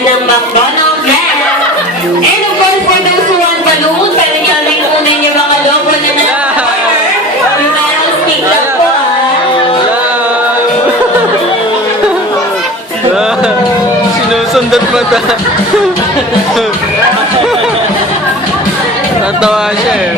ng McDonald's Land. And of course, for those who want balloon, pwede nyo rin kunin yung mga logo na nasa-order. Pero stick lang po, Sinusundot mo ta. Natawa siya eh.